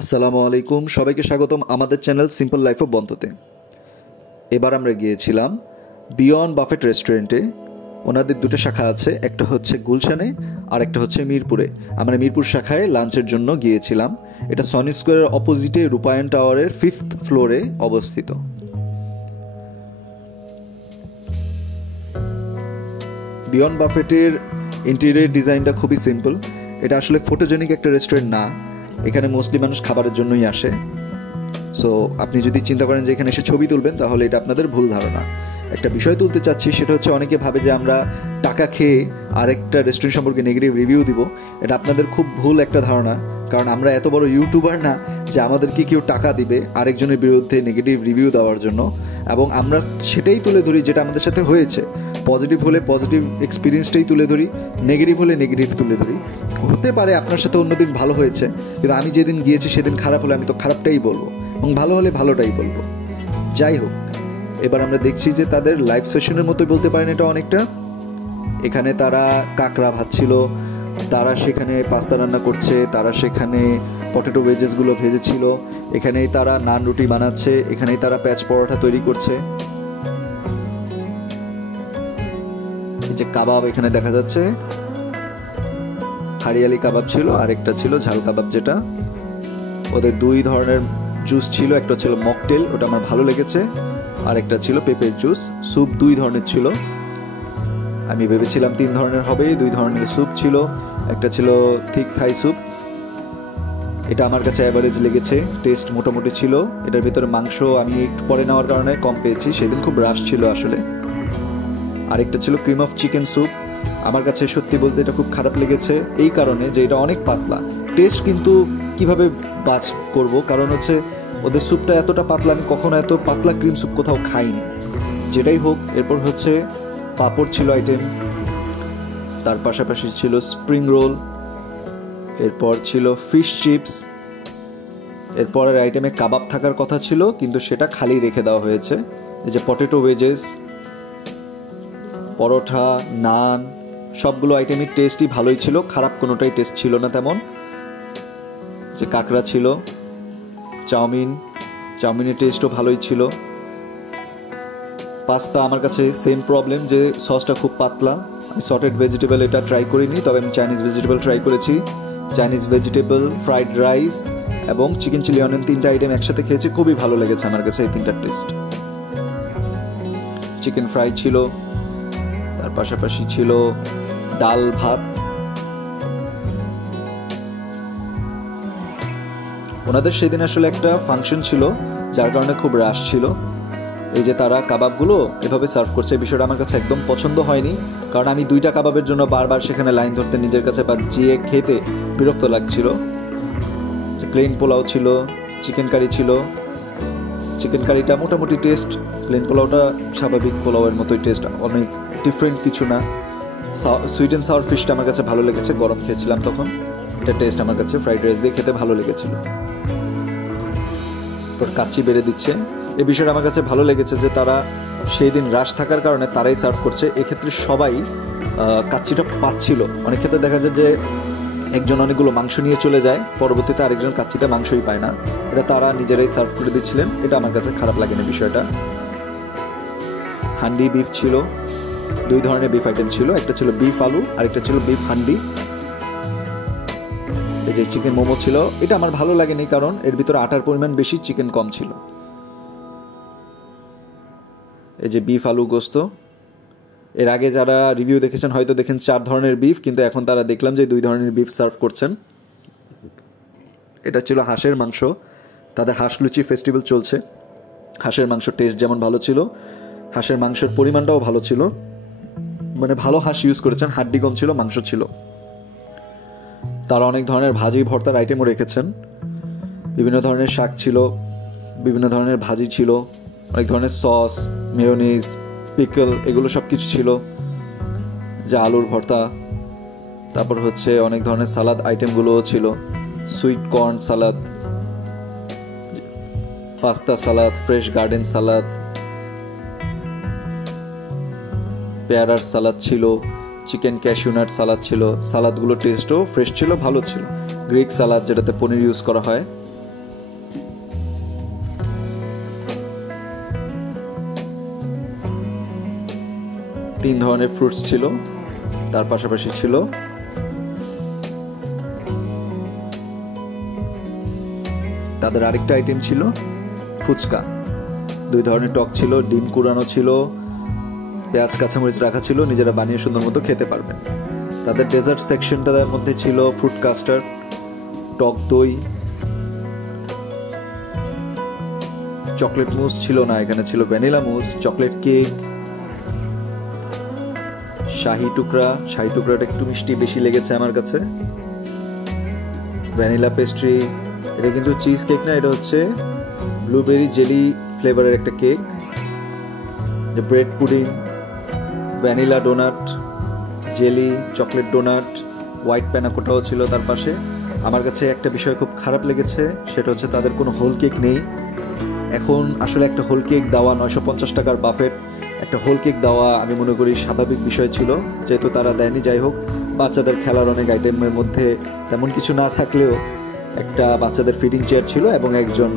আসসালামু আলাইকুম, সবাইকে স্বাগতম আমাদের চ্যানেল সিম্পল লাইফ অফ বন্ধতে। এবার আমরা গিয়েছিলাম বিয়ন্ড বাফেট রেস্টুরেন্টে। ওনাদের দুটো শাখা আছে, একটা হচ্ছে গুলশানে আর একটা হচ্ছে মিরপুরে। আমরা মিরপুর শাখায় লাঞ্চের জন্য গিয়েছিলাম। এটা সনি স্কোয়ারের অপোজিটে রূপায়ণ টাওয়ারের 5th ফ্লোরে অবস্থিত। বিয়ন্ড বাফেটের ইন্টেরিয়র ডিজাইনটা খুবই সিম্পল। এটা আসলে ফটোজেনিক একটা রেস্টুরেন্ট না, এখানে মোস্টলি মানুষ খাবারের জন্যই আসে। সো আপনি যদি চিন্তা করেন যে এখানে এসে ছবি তুলবেন, তাহলে এটা আপনাদের ভুল ধারণা। একটা বিষয় তুলতে চাচ্ছি, সেটা হচ্ছে অনেকে ভাবে যে আমরা টাকা খেয়ে আরেকটা রেস্টুরেন্ট সম্পর্কে নেগেটিভ রিভিউ দিব। এটা আপনাদের খুব ভুল একটা ধারণা, কারণ আমরা এত বড় ইউটিউবার না যে আমাদেরকে কেউ টাকা দিবে আরেকজনের বিরুদ্ধে নেগেটিভ রিভিউ দেওয়ার জন্য। এবং আমরা সেটাই তুলে ধরি যেটা আমাদের সাথে হয়েছে। পজিটিভ হলে পজিটিভ এক্সপিরিয়েন্সটাই তুলে ধরি, নেগেটিভ হলে নেগেটিভ তুলে ধরি। হতে পারে আপনার সাথে অন্যদিন ভালো হয়েছে, কিন্তু আমি যেদিন গিয়েছি সেদিন খারাপ হলে আমি তো খারাপটাই বলবো, এবং ভালো হলে ভালোটাই বলবো। যাই হোক, এবার আমরা দেখছি যে তাদের লাইভ সেশনের মতোই বলতে পারেন এটা অনেকটা। এখানে তারা কাঁকড়া ভাজছিল, তারা সেখানে পাস্তা রান্না করছে, তারা সেখানে পটেটো ভেজেসগুলো ভেজেছিল, এখানেই তারা নান রুটি বানাচ্ছে, এখানেই তারা প্যাচ পরোটা তৈরি করছে। এই যে কাবাব এখানে দেখা যাচ্ছে, হারিয়ালি কাবাব ছিল, আরেকটা ছিল ঝাল কাবাব। যেটা ওদের দুই ধরনের জুস ছিল, একটা ছিল মকটেল, ওটা আমার ভালো লেগেছে, আর একটা ছিল পেঁপের জুস। স্যুপ দুই ধরনের ছিল, আমি ভেবেছিলাম 3 ধরনের হবে, 2 ধরনের স্যুপ ছিল। একটা ছিল থিক থাই স্যুপ, এটা আমার কাছে অ্যাভারেজ লেগেছে, টেস্ট মোটামুটি ছিল। এটার ভিতরে মাংস আমি একটু পরে নেওয়ার কারণে কম পেয়েছি, সেদিন খুব রাশ ছিল আসলে। আরেকটা ছিল ক্রিম অফ চিকেন স্যুপ, আমার কাছে সত্যি বলতে এটা খুব খারাপ লেগেছে এই কারণে যে এটা অনেক পাতলা। টেস্ট কিন্তু কিভাবে বাজ করব, কারণ হচ্ছে ওদের স্যুপটা এতটা পাতলা, আমি কখনো এত পাতলা ক্রিম স্যুপ কোথাও খাইনি। যেটাই হোক, এরপর হচ্ছে পাঁপড় ছিল আইটেম, তার পাশাপাশি ছিল স্প্রিং রোল, এরপর ছিল ফিশ চিপস, এরপরের আইটেমে কাবাব থাকার কথা ছিল কিন্তু সেটা খালি রেখে দেওয়া হয়েছে। এই যে পটেটো ভেজেস, পরোটা, নান, সবগুলো আইটেমের টেস্টই ভালোই ছিল, খারাপ কোনোটাই টেস্ট ছিল না তেমন। যে কাঁকড়া ছিল, চাউমিনের টেস্টও ভালোই ছিল। পাস্তা আমার কাছে সেম প্রবলেম যে সসটা খুব পাতলা। আমি সটেড ভেজিটেবল এটা ট্রাই করিনি, তবে আমি চাইনিজ ভেজিটেবল ট্রাই করেছি। চাইনিজ ভেজিটেবল, ফ্রাইড রাইস এবং চিকেন চিলি অনিয়ন 3টা আইটেম একসাথে খেয়েছি, খুবই ভালো লেগেছে আমার কাছে এই 3টার টেস্ট। চিকেন ফ্রাই ছিল, তার পাশাপাশি ছিল ডাল ভাত। ওনাদের সেদিন আসলে একটা ফাংশন ছিল, যার কারণে খুব রাশ ছিল। এই যে তারা কাবাবগুলো এভাবে সার্ভ করছে, এই বিষয়টা আমার কাছে একদম পছন্দ হয়নি, কারণ আমি 2টা কাবাবের জন্য বারবার সেখানে লাইন ধরতে নিজের কাছে বা যেয়ে খেতে বিরক্ত লাগছিল। যে প্লেন পোলাও ছিল, চিকেন কারি ছিল, চিকেন কারিটা মোটামুটি টেস্ট, প্লেন পোলাওটা স্বাভাবিক পোলাওয়ের মতোই টেস্ট, অনেক ডিফারেন্ট কিছু না। সুইট অ্যান্ড সাওয়ার ফিশটা আমার কাছে ভালো লেগেছে, গরম খেয়েছিলাম তখন, এটা টেস্ট আমার কাছে ফ্রাইড রাইস দিয়ে খেতে ভালো লেগেছিল। ওর কাচ্চি বেড়ে দিচ্ছে, এই বিষয়টা আমার কাছে ভালো লেগেছে যে তারা সেই দিন রাশ থাকার কারণে তারাই সার্ভ করছে। এক্ষেত্রে সবাই কাচ্চিটা পাচ্ছিল। অনেক ক্ষেত্রে দেখা যায় যে একজন অনেকগুলো মাংস নিয়ে চলে যায়, পরবর্তীতে আরেকজন কাচ্চিতে মাংসই পায় না, এটা তারা নিজেরাই সার্ভ করে দিচ্ছিলেন, এটা আমার কাছে খারাপ লাগেনি বিষয়টা। হান্ডি বিফ ছিল, 2 ধরনের বিফ আইটেম ছিল, একটা ছিল বিফ আলু আর একটা ছিল বিফ হান্ডি। এই যে চিকেন মোমো ছিল, এটা আমার ভালো লাগেনি কারণ এর ভিতরে আটার পরিমাণ বেশি, চিকেন কম ছিল। এই যে বিফ আলু গোস্ত, এর আগে যারা রিভিউ দেখেছেন হয়তো দেখেন 4 ধরনের বিফ, কিন্তু এখন তারা দেখলাম যে 2 ধরনের বিফ সার্ভ করছেন। এটা ছিল হাঁসের মাংস, তাদের হাঁস লুচি ফেস্টিভ্যাল চলছে। হাঁসের মাংস টেস্ট যেমন ভালো ছিল, হাঁসের মাংসের পরিমাণটাও ভালো ছিল, মানে ভালো হাঁস ইউজ করেছেন, হাড্ডি কম ছিল, মাংস ছিল। তারা অনেক ধরনের ভাজি ভর্তার আইটেমও রেখেছেন, বিভিন্ন ধরনের শাক ছিল, বিভিন্ন ধরনের ভাজি ছিল, অনেক ধরনের সস, মেয়োনিজ, পিকল, এগুলো সব কিছু ছিল। যা আলুর ভর্তা, তারপর হচ্ছে অনেক ধরনের সালাদ আইটেমগুলোও ছিল, সুইট কর্ন সালাদ, পাস্তা সালাদ, ফ্রেশ গার্ডেন সালাদ, পেয়ারার সালাদ ছিল, চিকেন ক্যাশিউনাট সালাদ ছিল। সালাদগুলো টেস্টও ফ্রেশ ছিল, ভালো ছিল। গ্রিক সালাদ, যেটাতে পনির ইউজ করা হয়, 3 ধরনের ফ্রুটস ছিল, তার পাশাপাশি ছিল তাদের আরেকটা আইটেম ছিল ফুচকা। 2 ধরনের টক ছিল, ডিম কুড়ানো ছিল, পেঁয়াজ কাঁচামরিচ রাখা ছিল, নিজেরা বানিয়ে সুন্দর মতো খেতে পারবেন। তাদের ডেজার্ট সেকশনটার মধ্যে ছিল ফ্রুট কাস্টার্ড, টক দই, চকলেট মুস ছিল না, এখানে ছিল ভ্যানিলা মুস, চকলেট কেক, শাহি টুকরাটা একটু মিষ্টি বেশি লেগেছে আমার কাছে, ভ্যানিলা পেস্ট্রি। এটা কিন্তু চিজ কেক না, এটা হচ্ছে ব্লুবেরি জেলি ফ্লেভারের একটা cake, bread pudding, vanilla doughnut, jelly, chocolate doughnut, white প্যানাকোটাও ছিল তার পাশে। আমার কাছে একটা বিষয় খুব খারাপ লেগেছে, সেটা হচ্ছে তাদের কোনো হোল কেক নেই। এখন আসলে একটা হোল কেক দেওয়া, 950 টাকার বাফেট একটা হোল কেক দেওয়া আমি মনে করি স্বাভাবিক বিষয় ছিল, যেহেতু তারা দেয়নি। যাই হোক, বাচ্চাদের খেলার অনেক আইটেমের মধ্যে তেমন কিছু না থাকলেও একটা বাচ্চাদের ফিডিং চেয়ার ছিল এবং একজন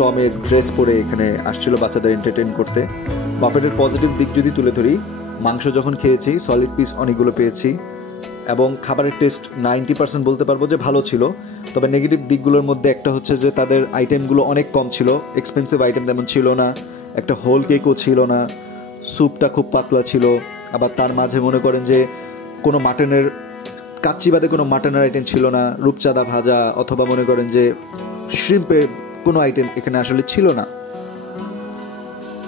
টমের ড্রেস পরে এখানে আসছিল বাচ্চাদের এন্টারটেইন করতে। বাফেটের পজিটিভ দিক যদি তুলে ধরি, মাংস যখন খেয়েছি সলিড পিস অনেকগুলো পেয়েছি এবং খাবারের টেস্ট 90% বলতে পারবো যে ভালো ছিল। তবে নেগেটিভ দিকগুলোর মধ্যে একটা হচ্ছে যে তাদের আইটেমগুলো অনেক কম ছিল, এক্সপেন্সিভ আইটেম তেমন ছিল না, একটা হোল কেকও ছিল না, স্যুপটা খুব পাতলা ছিল। আবার তার মাঝে মনে করেন যে কোনো মাটনের কাচ্চি বাদে কোনো মাটনের আইটেম ছিল না, রূপচাঁদা ভাজা অথবা মনে করেন যে শ্রিম্পের কোনো আইটেম এখানে আসলে ছিল না।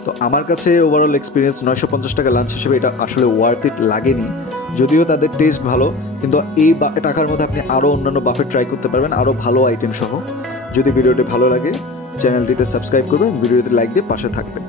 তো আমার কাছে ওভারঅল এক্সপিরিয়েন্স 950 টাকা লাঞ্চ হিসেবে এটা আসলে ওয়ার্থ ইট লাগেনি। যদিও তাদের টেস্ট ভালো, কিন্তু এই টাকার মধ্যে আপনি আরও অন্যান্য বাফেট ট্রাই করতে পারবেন, আরও ভালো আইটেম সহ। যদি ভিডিওটি ভালো লাগে চ্যানেলটিতে সাবস্ক্রাইব করবেন, ভিডিওতে লাইক দিয়ে পাশে থাকবেন।